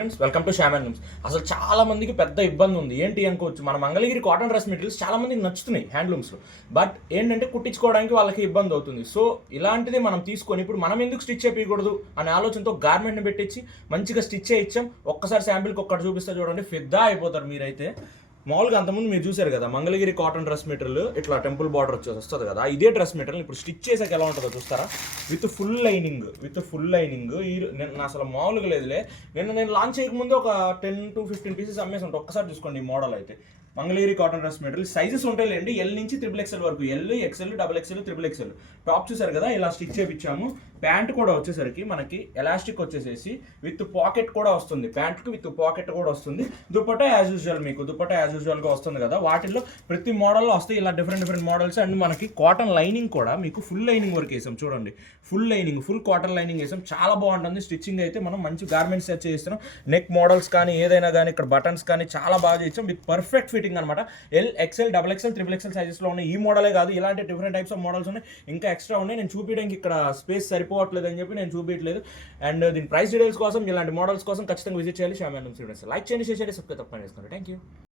Friends welcome to Shyam and looms. అసలు చాలా మందికి పెద్ద ఇబ్బంది ఉంది. ఏంటి అనుకోవచ్చు, మన మంగళగిరి కాటన్ డ్రెస్ మెటీరియల్స్ చాలా మందికి నచ్చుతున్నాయి హ్యాండ్లూమ్స్లో. బట్ ఏంటంటే కుట్టించుకోవడానికి వాళ్ళకి ఇబ్బంది అవుతుంది. సో ఇలాంటిది మనం తీసుకొని ఇప్పుడు మనం ఎందుకు స్టిచ్ చేయకూడదు అనే ఆలోచనతో గార్మెంట్ని పెట్టించి మంచిగా స్టిచ్ చేయించాం. ఒక్కసారి శాంపిల్కి ఒక్కటి చూపిస్తే చూడండి, ఫిదా అయిపోతారు మీరైతే. మామూలుగా అంతకుముందు మీరు చూసారు కదా మంగళగిరి కాటన్ డ్రెస్ మెటీరియల్ ఇట్లా టెంపుల్ బార్డర్ వస్తుంది కదా, ఇదే డ్రెస్ మెటీరియల్ ఇప్పుడు స్టిచ్ చేసాక ఎలా ఉంటుందో చూస్తారా. విత్ ఫుల్ లైనింగ్ నేను అసలు మామూలుగా లేదులే. నేను లాంచ్ చేయకముందు ఒక 10 to 15 పీసెస్ అమ్మేసి ఉంటాయి. ఒక్కసారి చూసుకోండి ఈ మోడల్ అయితే. Mangalagiri cotton dress material sizes ఉంటాయిలేండి, ఎల్ నుంచి XXL వరకు, L, XL, XXL, XXL. Top చూసారు కదా ఇలా స్టిచ్ చేయించాము. ప్యాంట్ కూడా వచ్చేసరికి మనకి ఎలాస్టిక్ వచ్చేసేసి విత్ పాకెట్ కూడా వస్తుంది. ప్యాంట్కి విత్ పాకెట్ కూడా వస్తుంది. దుపట్టా యాజ్ యూజువల్, మీకు దుపట్టా యాజ్ యూజువల్గా వస్తుంది కదా. వాటిల్లో ప్రతి మోడల్లో వస్తాయి ఇలా డిఫరెంట్ మోడల్స్. అండ్ మనకి కాటన్ లైనింగ్ కూడా మీకు ఫుల్ లైనింగ్ వరకు వేసాం చూడండి. ఫుల్ కాటన్ లైనింగ్ వేసాం. చాలా బాగుంటుంది స్టిచ్చింగ్ అయితే. మనం మంచి గార్మెంట్స్ సెట్ చేస్తున్నాం. నెక్ మోడల్స్ కానీ ఏదైనా కానీ ఇక్కడ బటన్స్ కానీ చాలా బాగా చేసాం విత్ పర్ఫెక్ట్ ఫిట్టింగ్ అనమాట. ఎల్, ఎక్స్ఎల్, XXL, XXL సైజెస్లో ఉన్నాయి. ఈ మోడలే కాదు, ఇలాంటి డిఫరెంట్ టైప్స్ ఆఫ్ మోడల్స్ ఉన్నాయి, ఇంకా ఎక్స్ట్రా ఉన్నాయి. నేను చూపించడానికి ఇక్కడ స్పేస్ సరిపోవట్లేదు అని చెప్పి నేను చూపించలేదు. అండ్ దీని ప్రైస్ డీటెయిల్స్ కోసం, ఇలాంటి మోడల్స్ కోసం ఖచ్చితంగా విజిట్ చేయాలి శ్యామ్ అండ్ లూమ్స్. లైక్ చేయండి, షేర్ చేయండి, సబ్స్క్రైబ్ తప్పని చేసుకోండి. Thank you.